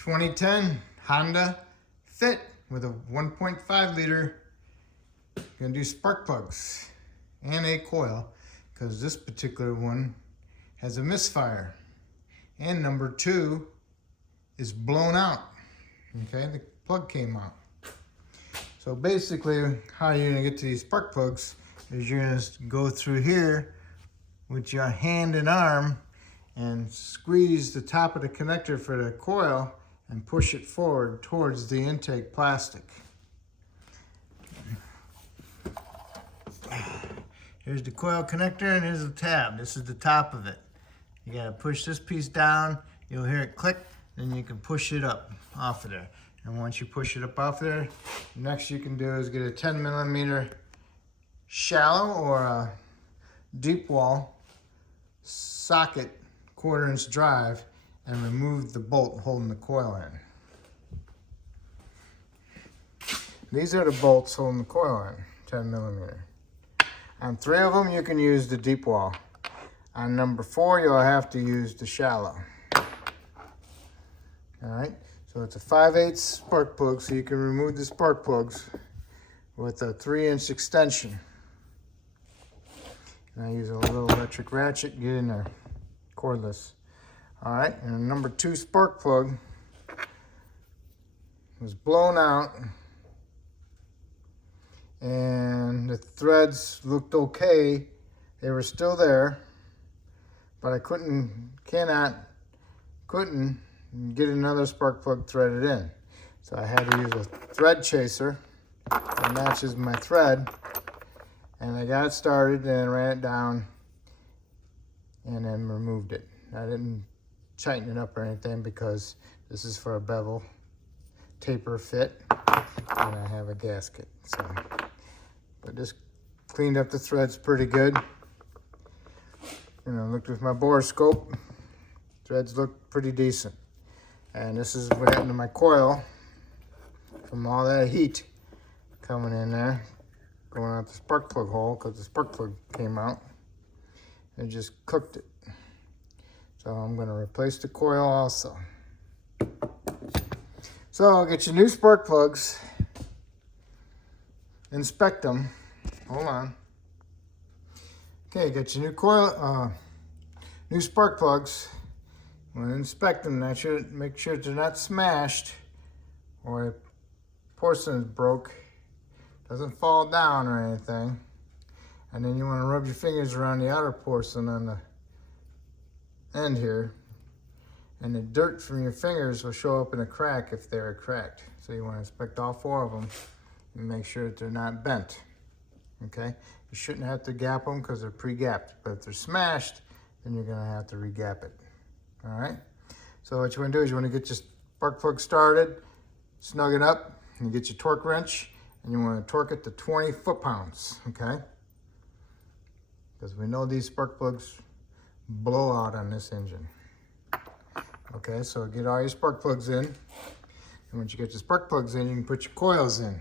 2010 Honda Fit with a 1.5 liter. Gonna do spark plugs and a coil because this particular one has a misfire, and number 2 is blown out. Okay, the plug came out. So basically how you're gonna get to these spark plugs is you're gonna go through here with your hand and arm and squeeze the top of the connector for the coil and push it forward towards the intake plastic. Here's the coil connector and here's the tab. This is the top of it. You gotta push this piece down, you'll hear it click, then you can push it up off of there. And once you push it up off there, next you can do is get a 10 millimeter shallow or a deep wall socket 1/4 inch drive and remove the bolt holding the coil in. These are the bolts holding the coil in, 10 millimeter. On 3 of them, you can use the deep wall. On number 4, you'll have to use the shallow. All right, so it's a 5/8 spark plug, so you can remove the spark plugs with a 3-inch extension. And I use a little electric ratchet, get in there, cordless. All right, and a number 2 spark plug was blown out, and the threads looked okay. They were still there, but I couldn't get another spark plug threaded in. So I had to use a thread chaser that matches my thread, and I got it started and ran it down and then removed it. I didn't tighten it up or anything because this is for a bevel taper fit and I have a gasket. So, but just cleaned up the threads pretty good. You know, looked with my bore scope, threads look pretty decent. And this is what happened to my coil from all that heat coming in there, going out the spark plug hole because the spark plug came out and just cooked it. So I'm going to replace the coil also. So I'll get your new spark plugs, inspect them. Hold on. Okay, get your new coil, new spark plugs. I'm going to inspect them. Make sure they're not smashed or the porcelain is broke, doesn't fall down or anything. And then you want to rub your fingers around the outer porcelain on the end here, and the dirt from your fingers will show up in a crack if they're cracked. So you want to inspect all 4 of them and make sure that they're not bent. Okay, you shouldn't have to gap them because they're pre-gapped, but if they're smashed, then you're going to have to re-gap it. All right, so what you want to do is you want to get your spark plug started, snug it up, and get your torque wrench, and you want to torque it to 20 foot-pounds, okay? Because we know these spark plugs blow out on this engine. Okay, so get all your spark plugs in, and once you get your spark plugs in, you can put your coils in.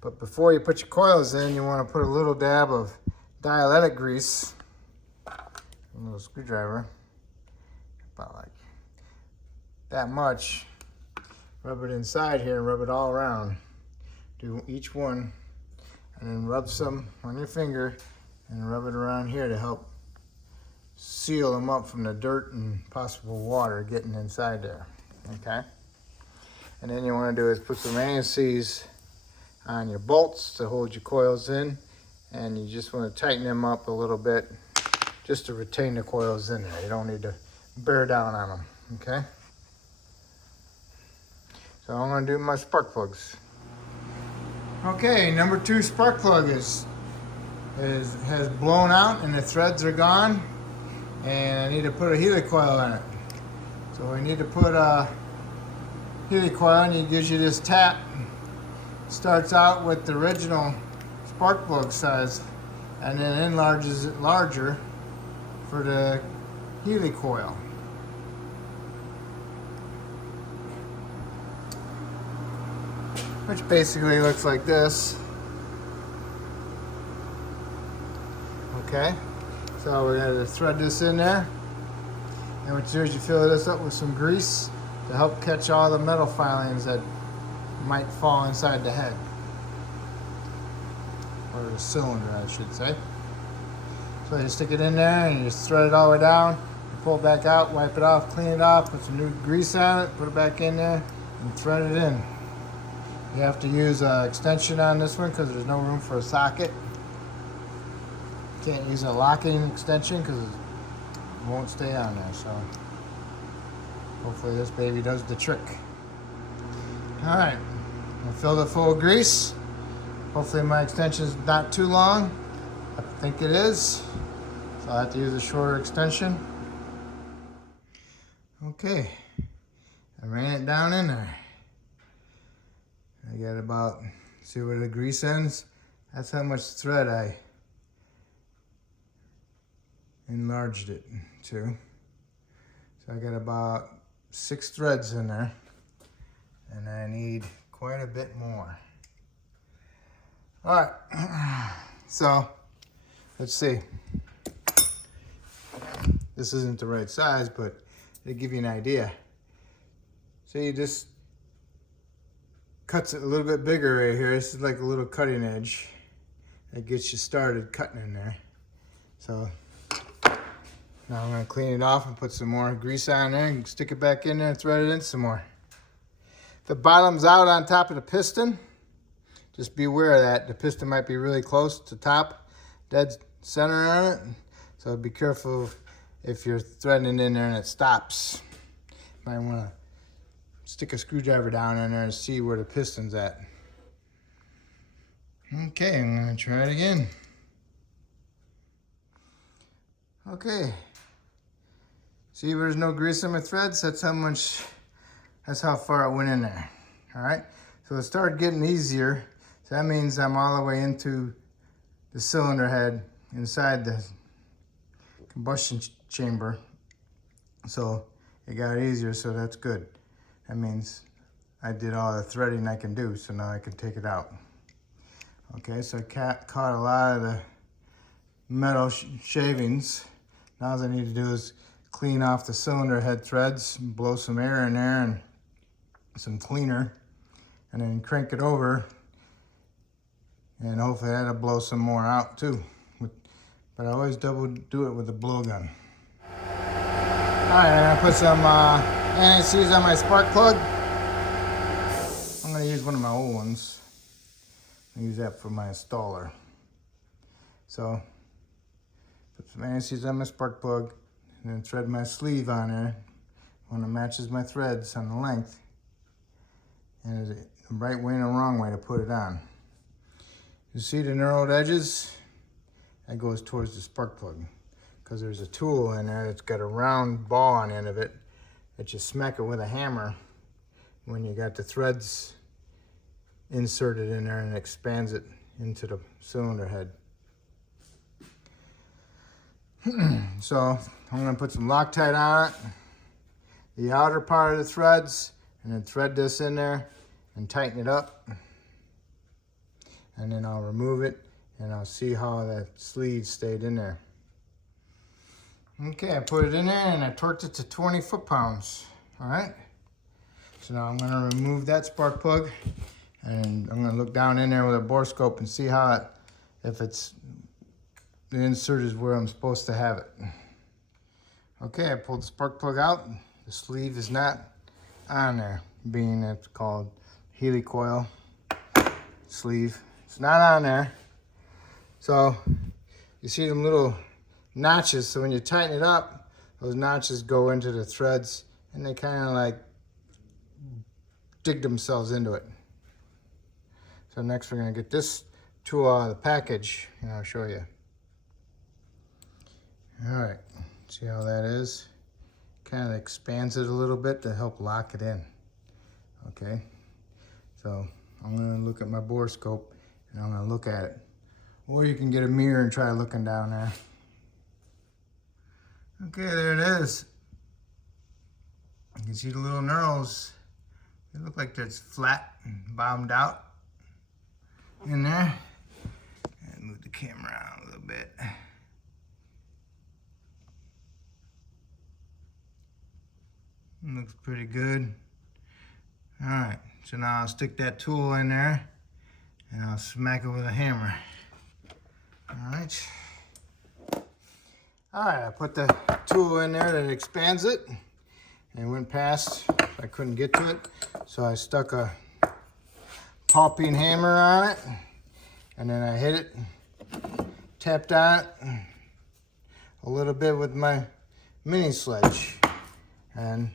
But before you put your coils in, you want to put a little dab of dielectric grease, a little screwdriver, about like that much. Rub it inside here and rub it all around. Do each one, and then rub some on your finger and rub it around here to help seal them up from the dirt and possible water getting inside there, okay? And then you want to do is put some ANCs on your bolts to hold your coils in, and you just want to tighten them up a little bit just to retain the coils in there. You don't need to bear down on them, okay? So I'm going to do my spark plugs. Okay, number 2 spark plug has blown out and the threads are gone, and I need to put a Heli Coil in it. So we need to put a Heli Coil, and it gives you this tap. Starts out with the original spark plug size and then enlarges it larger for the Heli Coil. Which basically looks like this. Okay, so we're going to thread this in there, and what you do is you fill this up with some grease to help catch all the metal filings that might fall inside the head. Or the cylinder, I should say. So you stick it in there and you just thread it all the way down. You pull it back out, wipe it off, clean it off, put some new grease on it, put it back in there, and thread it in. You have to use an extension on this one because there's no room for a socket. You can't use a locking extension because it won't stay on there. So hopefully this baby does the trick. All right, I filled it full of grease. Hopefully my extension is not too long. I think it is. So I have to use a shorter extension. Okay, I ran it down in there. I got about, see where the grease ends? That's how much thread I enlarged it to. So I got about 6 threads in there, and I need quite a bit more. All right, so let's see. This isn't the right size, but to give you an idea. So you just cuts it a little bit bigger right here. This is like a little cutting edge that gets you started cutting in there. So now I'm gonna clean it off and put some more grease on there and stick it back in there and thread it in some more. If it bottoms out on top of the piston, just be aware of that. The piston might be really close to top, dead center on it. So be careful if you're threading in there and it stops. You might wanna stick a screwdriver down in there and see where the piston's at. Okay, I'm gonna try it again. Okay. See where there's no grease on my threads? That's how far it went in there. All right, so it started getting easier. So that means I'm all the way into the cylinder head inside the combustion chamber. So it got easier, so that's good. That means I did all the threading I can do, so now I can take it out. Okay, so I caught a lot of the metal shavings. Now all I need to do is clean off the cylinder head threads, blow some air in there and some cleaner, and then crank it over, and hopefully that'll blow some more out too. But I always double do it with a blowgun. All right, I'm gonna put some anti-seize on my spark plug. I'm gonna use one of my old ones. I use that for my installer. So, put some anti-seize on my spark plug, and then thread my sleeve on there. One that matches my threads on the length. And there's a right way and a wrong way to put it on. You see the knurled edges? That goes towards the spark plug, because there's a tool in there that's got a round ball on the end of it that you smack it with a hammer when you got the threads inserted in there, and it expands it into the cylinder head. So I'm going to put some Loctite on it, the outer part of the threads, and then thread this in there and tighten it up. And then I'll remove it and I'll see how that sleeve stayed in there. Okay, I put it in there and I torqued it to 20 foot-pounds. All right. So now I'm gonna remove that spark plug, and I'm gonna look down in there with a borescope and see how if the insert is where I'm supposed to have it. Okay, I pulled the spark plug out. The sleeve is not on there, being it's called Heli Coil sleeve. It's not on there. So you see them little notches. So when you tighten it up, those notches go into the threads and they kind of like dig themselves into it. So next we're gonna get this tool out of the package and I'll show you. All right, see how that is? Kind of expands it a little bit to help lock it in. Okay, so I'm gonna look at my borescope and I'm gonna look at it. Or you can get a mirror and try looking down there. Okay, there it is. You can see the little knurls. They look like they're flat and bottomed out in there. And move the camera out a little bit. Looks pretty good. All right, so now I'll stick that tool in there and I'll smack it with a hammer. All right. All right, I put the tool in there that expands it and went past. I couldn't get to it, so I stuck a popping hammer on it, and then I hit it, tapped on it a little bit with my mini sledge, and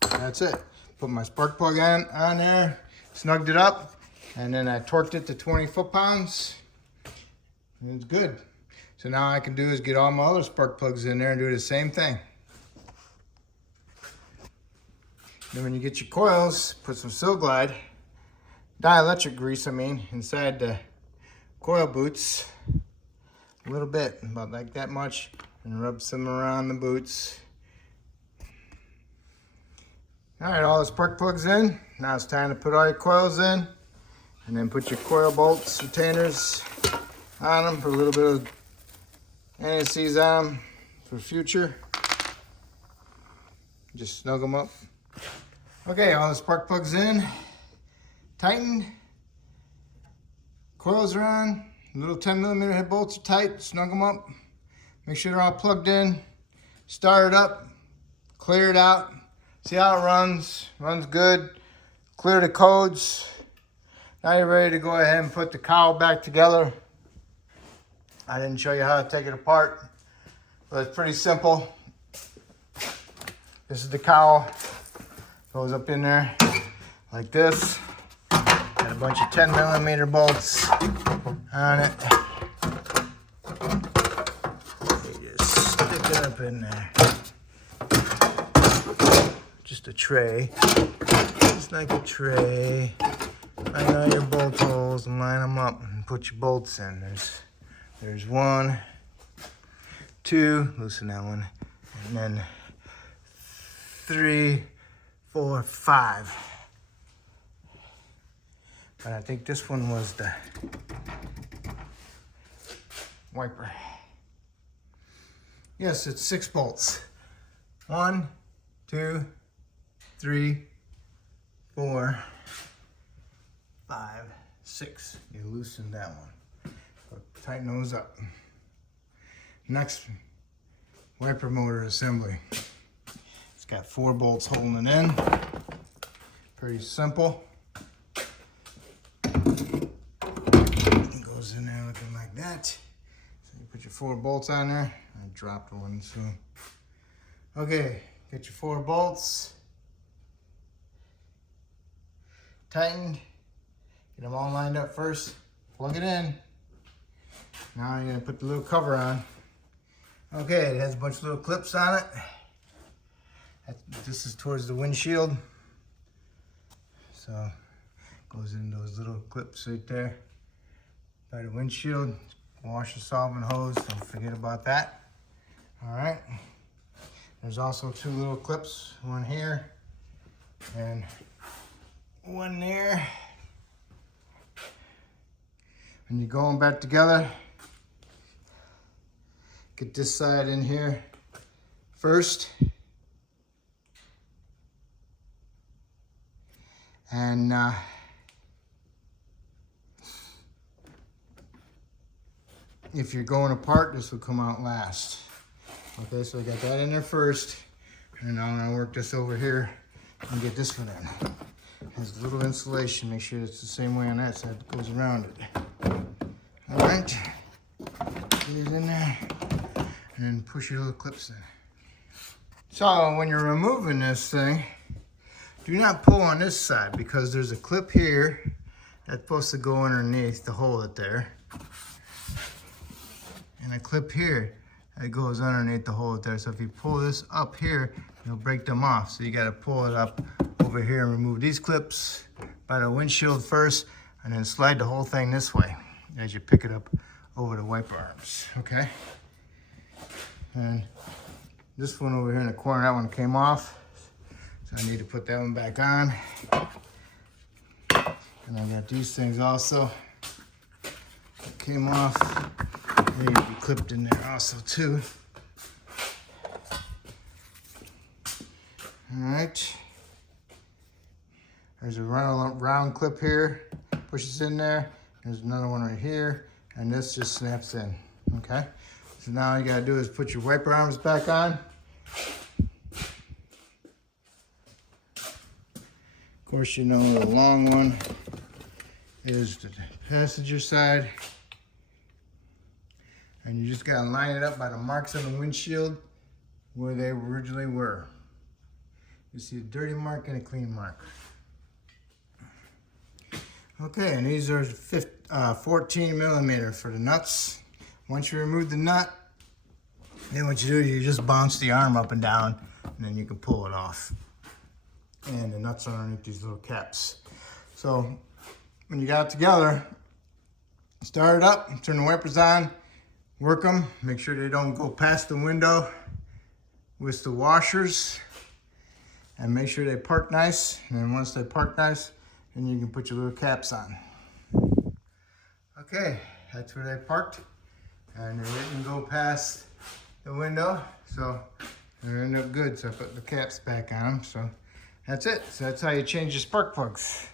that's it. Put my spark plug on there, snugged it up, and then I torqued it to 20 foot-pounds, and it's good. So now I can do is get all my other spark plugs in there and do the same thing. Then when you get your coils, put some Silglide, dielectric grease, inside the coil boots. A little bit, about like that much, and rub some around the boots. All right, all the spark plugs in. Now it's time to put all your coils in, and then put your coil bolts, retainers on them, put a little bit of anti-seize on them for future. Just snug them up. Okay, all the spark plugs in, tightened, coils are on, little 10mm head bolts are tight, snug them up, make sure they're all plugged in, start it up, clear it out, see how it runs good, clear the codes. Now you're ready to go ahead and put the cowl back together. I didn't show you how to take it apart, but it's pretty simple. This is the cowl. Goes up in there like this. Got a bunch of 10mm bolts on it. You just stick it up in there. Just a tray. Just like a tray. Find all your bolt holes and line them up and put your bolts in. There's 1, 2, loosen that one, and then 3, 4, 5. But I think this one was the wiper. Yes, it's 6 bolts. 1, 2, 3, 4, 5, 6. You loosen that one. So tighten those up. Next, wiper motor assembly. It's got 4 bolts holding it in. Pretty simple. It goes in there looking like that. So you put your 4 bolts on there. I dropped one, so. Okay, get your 4 bolts. Tightened. Get them all lined up first. Plug it in. Now you're gonna put the little cover on. Okay, it has a bunch of little clips on it. This is towards the windshield, so it goes in those little clips right there by the windshield. Wash the solvent hose, don't forget about that. All right, there's also 2 little clips, one here and one there. When you're going back together, get this side in here first. And if you're going apart, this will come out last. Okay, so I got that in there first. And now I'm gonna work this over here and get this one in. Has a little insulation, make sure it's the same way on that side that goes around it. All right, get it in there and then push your little clips in. So when you're removing this thing, do not pull on this side because there's a clip here that's supposed to go underneath to hold it there. And a clip here that goes underneath to hold it there. So if you pull this up here, you'll break them off. So you gotta pull it up over here and remove these clips by the windshield first, and then slide the whole thing this way as you pick it up over the wiper arms, okay? And this one over here in the corner, that one came off. So I need to put that one back on. And I got these things also. It came off. They need to be clipped in there also too. right. There's a round clip here, pushes in there. There's another one right here, and this just snaps in, okay? So now all you gotta do is put your wiper arms back on. Of course, you know the long one is the passenger side. And you just gotta line it up by the marks on the windshield where they originally were. You see a dirty mark and a clean mark. Okay, and these are 14 millimeter for the nuts. Once you remove the nut, then what you do is you just bounce the arm up and down, and then you can pull it off. And the nuts are underneath these little caps. So when you got it together, start it up, turn the wipers on, work them, make sure they don't go past the window with the washers, and make sure they park nice. And then once they park nice, then you can put your little caps on. Okay, that's where they parked, and they didn't go past the window, so they ended up good. So I put the caps back on them. So that's it. So that's how you change your spark plugs.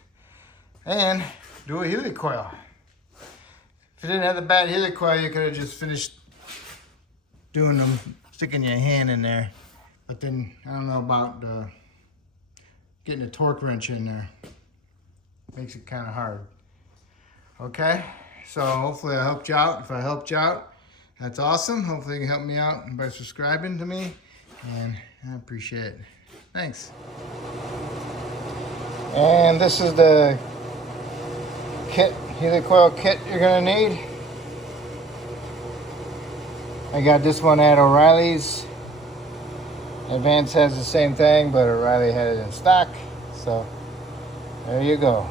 And do a Heli coil. If you didn't have the bad Heli coil, you could have just finished doing them, sticking your hand in there. But then I don't know about getting a torque wrench in there. Makes it kind of hard. Okay, so hopefully I helped you out. If I helped you out, that's awesome. Hopefully you can help me out by subscribing to me, and I appreciate it. Thanks. And this is the kit, Heli coil kit you're gonna need. I got this one at O'Reilly's. Advance has the same thing, but O'Reilly had it in stock. So there you go.